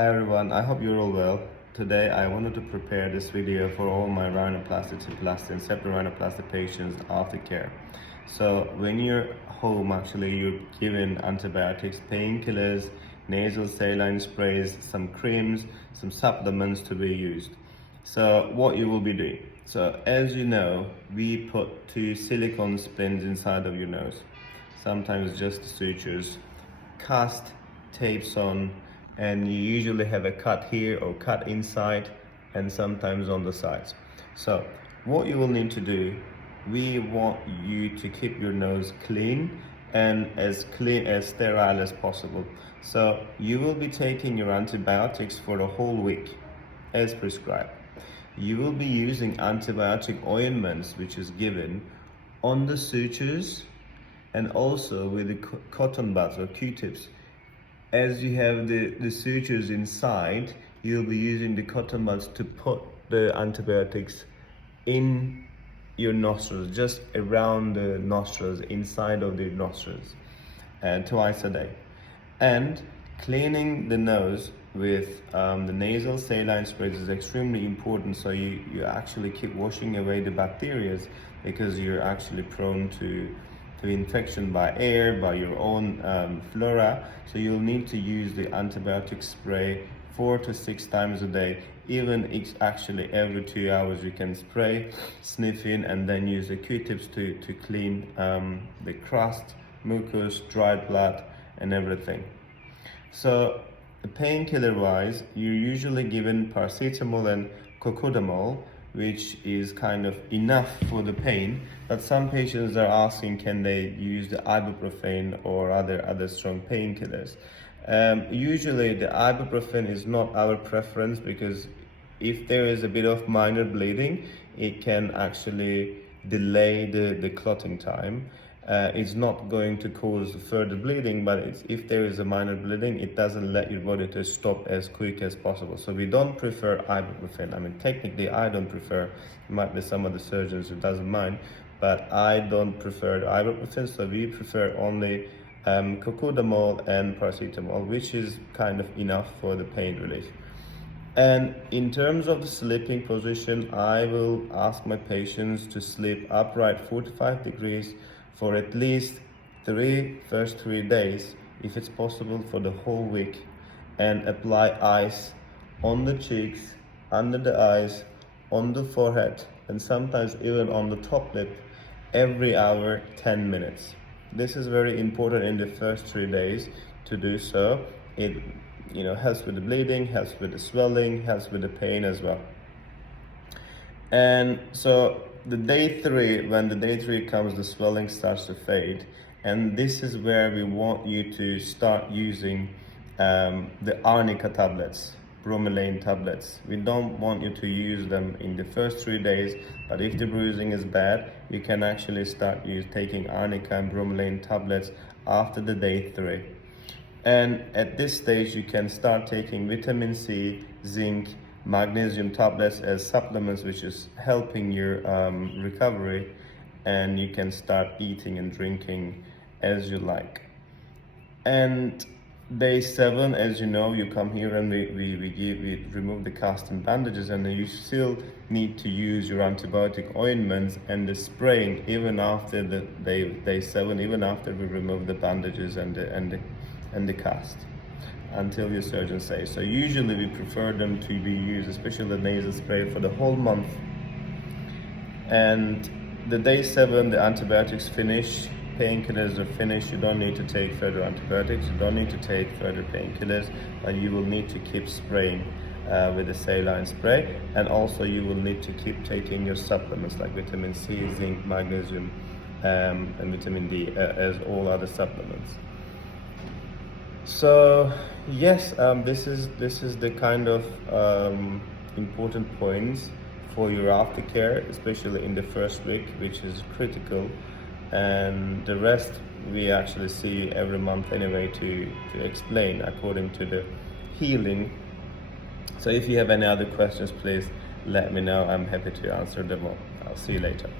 Hi everyone, I hope you're all well. Today I wanted to prepare this video for all my rhinoplasty, plasty and septorhinoplasty patients aftercare. So when you're home, actually you're given antibiotics, painkillers, nasal saline sprays, some creams, some supplements to be used. So what you will be doing. So as you know, we put 2 silicone splints inside of your nose. Sometimes just sutures, cast tapes on, and you usually have a cut here or cut inside and sometimes on the sides. So what you will need to do, we want you to keep your nose clean and as sterile as possible. So you will be taking your antibiotics for the whole week as prescribed. You will be using antibiotic ointments which is given on the sutures and also with the cotton buds or Q-tips. As you have the sutures inside, you'll be using the cotton buds to put the antibiotics in your nostrils, just around the nostrils, inside of the nostrils, twice a day. And cleaning the nose with the nasal saline sprays is extremely important, so you actually keep washing away the bacteria because you're actually prone to infection by air, by your own flora. So you'll need to use the antibiotic spray 4 to 6 times a day. Even it's actually every 2 hours you can spray, sniff in, and then use the Q-tips to clean the crust, mucus, dried blood, and everything. So the painkiller wise, you're usually given paracetamol and cocodamol, which is kind of enough for the pain, but some patients are asking can they use the ibuprofen or other strong painkillers. Usually the ibuprofen is not our preference because if there is a bit of minor bleeding, it can actually delay the clotting time. It's not going to cause further bleeding, but if there is a minor bleeding, it doesn't let your body to stop as quick as possible. So we don't prefer ibuprofen. I mean, technically I don't prefer. There might be some of the surgeons who doesn't mind, but I don't prefer the ibuprofen, so we prefer only cocodamol and paracetamol, which is kind of enough for the pain relief. And in terms of the sleeping position, I will ask my patients to sleep upright 45 degrees for at least first 3 days, if it's possible for the whole week, and apply ice on the cheeks, under the eyes, on the forehead, and sometimes even on the top lip every hour, 10 minutes. This is very important in the first 3 days to do so. It helps with the bleeding, helps with the swelling, helps with the pain as well. And so when the day 3 comes, the swelling starts to fade, and this is where we want you to start using the arnica tablets, bromelain tablets. We don't want you to use them in the first 3 days, but if the bruising is bad, you can actually start taking arnica and bromelain tablets after the day 3. And at this stage, you can start taking vitamin C, zinc, magnesium tablets as supplements, which is helping your recovery, and you can start eating and drinking as you like. And day 7, as you know, you come here and we remove the cast and bandages, and then you still need to use your antibiotic ointments and the spraying even after the day 7, even after we remove the bandages and the cast, until your surgeon says. So usually we prefer them to be used, especially the nasal spray, for the whole month. And the day 7, the antibiotics finish, painkillers are finished. You don't need to take further antibiotics, you don't need to take further painkillers, but you will need to keep spraying with the saline spray, and also you will need to keep taking your supplements like vitamin C, zinc, magnesium, and vitamin D as all other supplements. So yes, this is the kind of important points for your aftercare, especially in the first week, which is critical, and the rest we actually see every month anyway to explain according to the healing. So if you have any other questions, please let me know. I'm happy to answer them all. I'll see you later.